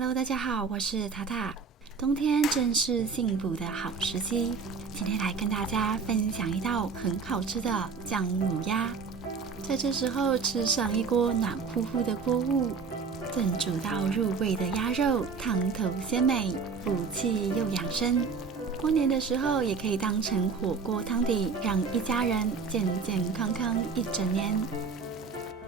Hello， 大家好，我是塔塔。冬天正是幸福的好时机，今天来跟大家分享一道很好吃的姜母鸭。在这时候吃上一锅暖乎乎的锅物，炖煮到入味的鸭肉，汤头鲜美，补气又养生。过年的时候也可以当成火锅汤底，让一家人健健康康一整年。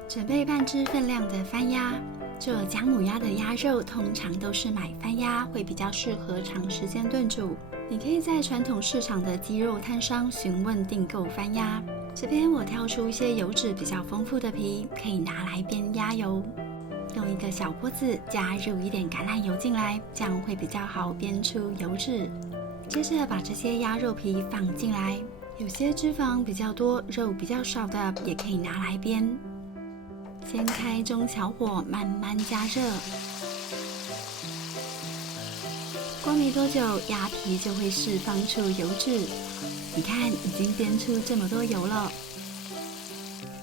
准备半只份量的番鸭。做姜母鸭的鸭肉通常都是买番鸭，会比较适合长时间炖煮。你可以在传统市场的鸡肉摊商询问订购番鸭。这边我挑出一些油脂比较丰富的皮，可以拿来煸鸭油。用一个小锅子加入一点橄榄油进来，这样会比较好煸出油脂。接着把这些鸭肉皮放进来，有些脂肪比较多、肉比较少的也可以拿来煸。先开中小火慢慢加热，过没多久，鸭皮就会释放出油脂。你看，已经煸出这么多油了。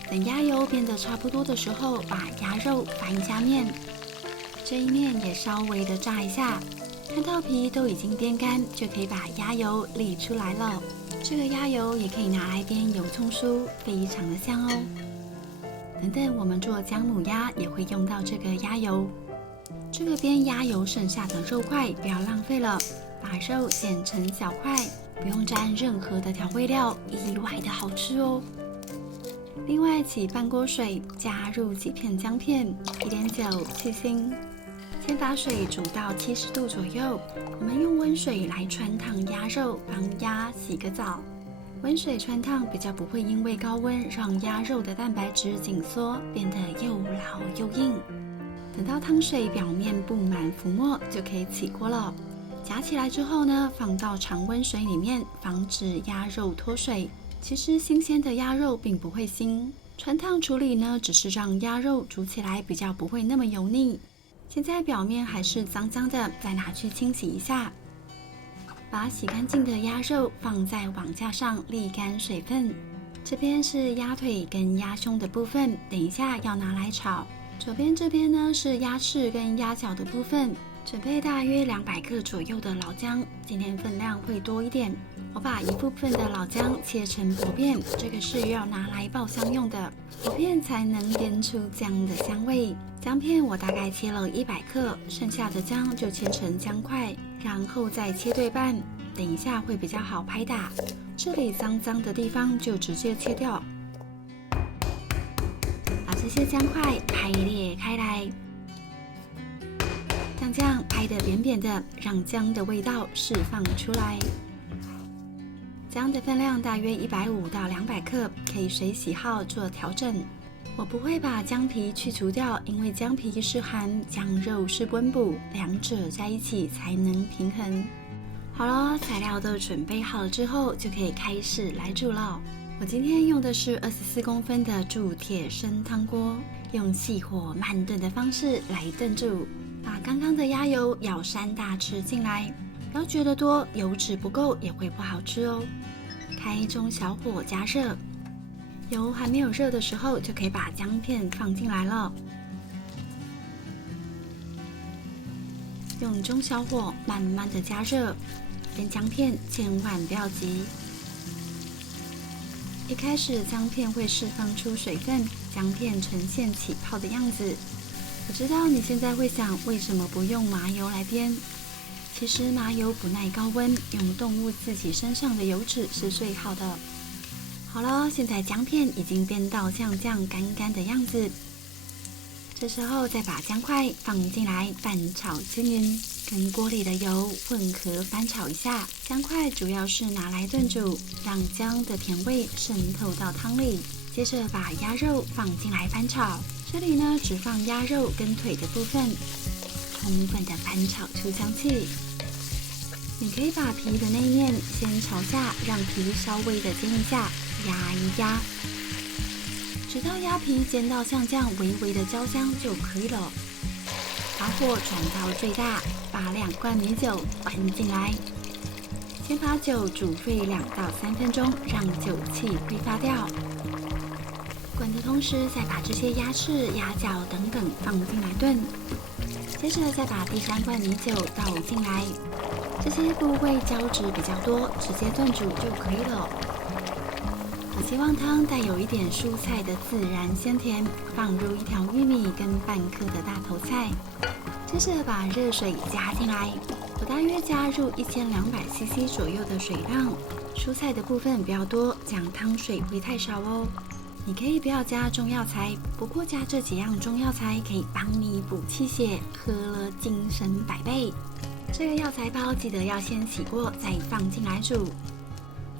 等鸭油煸得差不多的时候，把鸭肉翻一下面，这一面也稍微的炸一下。看到皮都已经煸干，就可以把鸭油沥出来了。这个鸭油也可以拿来煸油葱酥，非常的香哦。等等，我们做姜母鸭也会用到这个鸭油。这个煸鸭油剩下的肉块不要浪费了，把肉剪成小块，不用沾任何的调味料，意外的好吃哦。另外起半锅水，加入几片姜片，一点酒，去腥。先把水煮到70度左右，我们用温水来汆烫鸭肉，帮鸭洗个澡。温水汆烫比较不会因为高温让鸭肉的蛋白质紧缩，变得又老又硬。等到汤水表面布满浮沫，就可以起锅了。夹起来之后呢，放到常温水里面，防止鸭肉脱水。其实新鲜的鸭肉并不会腥，汆烫处理呢，只是让鸭肉煮起来比较不会那么油腻。现在表面还是脏脏的，再拿去清洗一下。把洗干净的鸭肉放在网架上沥干水分。这边是鸭腿跟鸭胸的部分，等一下要拿来炒。左边这边呢是鸭翅跟鸭脚的部分，准备大约200克左右的老姜，今天分量会多一点。我把一部分的老姜切成薄片，这个是要拿来爆香用的，薄片才能煸出姜的香味。姜片我大概切了100克，剩下的姜就切成姜块，然后再切对半，等一下会比较好拍打。这里脏脏的地方就直接切掉，把这些姜块排列开来，像这样拍得扁扁的，让姜的味道释放出来。姜的分量大约150到200克，可以随喜好做调整。我不会把姜皮去除掉，因为姜皮是寒，姜肉是温补，两者在一起才能平衡。好了，材料都准备好了之后，就可以开始来煮了。我今天用的是24公分的铸铁生汤锅，用细火慢炖的方式来炖煮。把刚刚的鸭油舀3大匙进来，不要觉得多，油脂不够也会不好吃哦。开中小火加热。油还没有热的时候，就可以把姜片放进来了。用中小火慢慢的加热，煸姜片千万不要急。一开始姜片会释放出水分，姜片呈现起泡的样子。我知道你现在会想，为什么不用麻油来煸？其实麻油不耐高温，用动物自己身上的油脂是最好的。好了，现在姜片已经煸到像这样干干的样子，这时候再把姜块放进来翻炒均匀，跟锅里的油混合翻炒一下。姜块主要是拿来炖煮，让姜的甜味渗透到汤里。接着把鸭肉放进来翻炒，这里呢只放鸭肉跟腿的部分，充分的翻炒出香气。你可以把皮的那一面先朝下，让皮稍微的煎一下，压一压，直到鸭皮煎到像这样微微的焦香就可以了。把火转到最大，把2罐米酒灌进来，先把酒煮沸2到3分钟，让酒气挥发掉。滚的同时，再把这些鸭翅、鸭脚等等放进来炖。接着再把第3罐米酒倒进来，这些部位胶质比较多，直接炖煮就可以了。我希望汤带有一点蔬菜的自然鲜甜，放入1条玉米跟半颗的大头菜，接着把热水加进来，我大约加入1200cc 左右的水量。蔬菜的部分不要多，这样汤水会太少哦。你可以不要加中药材，不过加这几样中药材可以帮你补气血，喝了精神100倍。这个药材包记得要先洗过再放进来煮，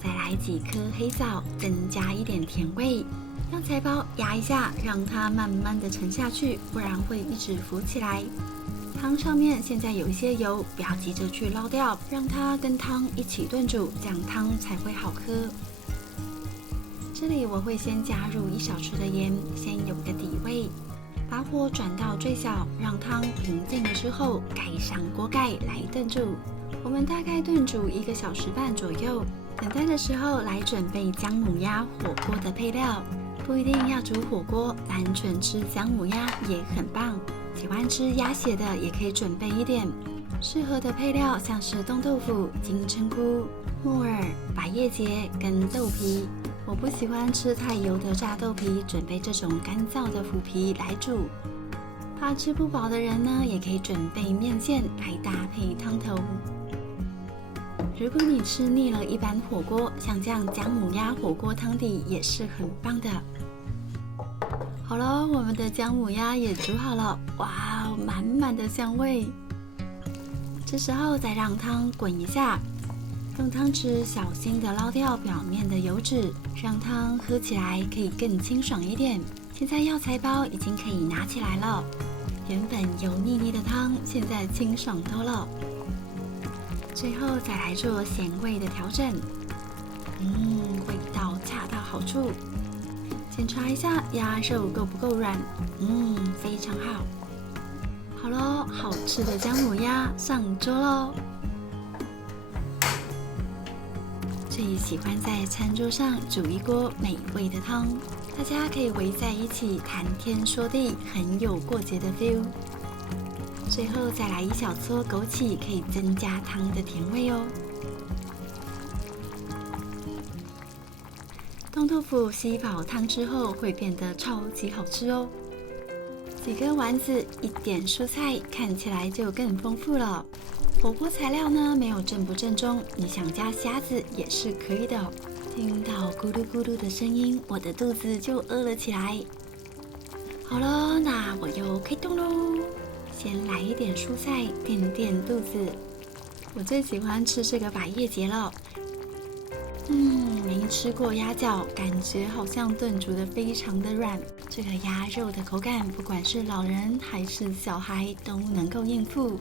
再来几颗黑枣，增加一点甜味。药材包压一下，让它慢慢的沉下去，不然会一直浮起来。汤上面现在有一些油，不要急着去捞掉，让它跟汤一起炖煮，这样汤才会好喝。这里我会先加入1小匙的盐，先有个底味，把火转到最小，让汤平静了之后盖上锅盖来炖煮。我们大概炖煮1个小时半左右。等待的时候来准备姜母鸭火锅的配料，不一定要煮火锅，单纯吃姜母鸭也很棒。喜欢吃鸭血的也可以准备一点。适合的配料像是冻豆腐、金针菇、木耳、百叶结跟豆皮。我不喜欢吃太油的炸豆皮，准备这种干燥的腐皮来煮。怕吃不饱的人呢，也可以准备面线来搭配汤头。如果你吃腻了一般火锅，像这样姜母鸭火锅汤底也是很棒的。好了，我们的姜母鸭也煮好了，哇，满满的香味。这时候再让汤滚一下，用汤匙小心的捞掉表面的油脂，让汤喝起来可以更清爽一点。现在药材包已经可以拿起来了，原本油腻腻的汤现在清爽多了。最后再来做咸味的调整，味道恰到好处。检查一下鸭肉够不够软，非常好。好咯，好吃的姜母鸭上桌咯。最喜欢在餐桌上煮一锅美味的汤，大家可以围在一起谈天说地，很有过节的 feel。最后再来1小撮枸杞，可以增加汤的甜味哦。冻豆腐吸饱汤之后会变得超级好吃哦。几根丸子，一点蔬菜，看起来就更丰富了。火锅材料呢没有正不正宗，你想加虾子也是可以的。听到咕噜咕噜的声音，我的肚子就饿了起来。好了，那我又开动喽。先来一点蔬菜垫垫肚子，我最喜欢吃这个百叶结了。没吃过鸭脚，感觉好像炖煮的非常的软。这个鸭肉的口感，不管是老人还是小孩都能够应付。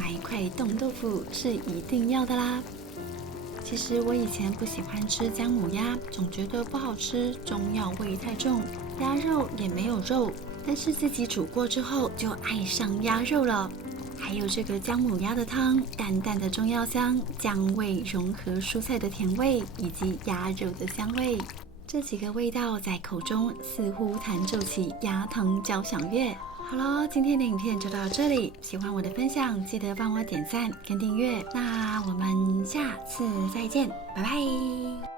来一块冻豆腐是一定要的啦。其实我以前不喜欢吃姜母鸭，总觉得不好吃，中药味太重，鸭肉也没有肉。但是自己煮过之后就爱上鸭肉了。还有这个姜母鸭的汤，淡淡的中药香，姜味融合蔬菜的甜味以及鸭肉的香味，这几个味道在口中似乎弹奏起鸭汤交响乐。好了，今天的影片就到这里，喜欢我的分享记得帮我点赞跟订阅，那我们下次再见，拜拜。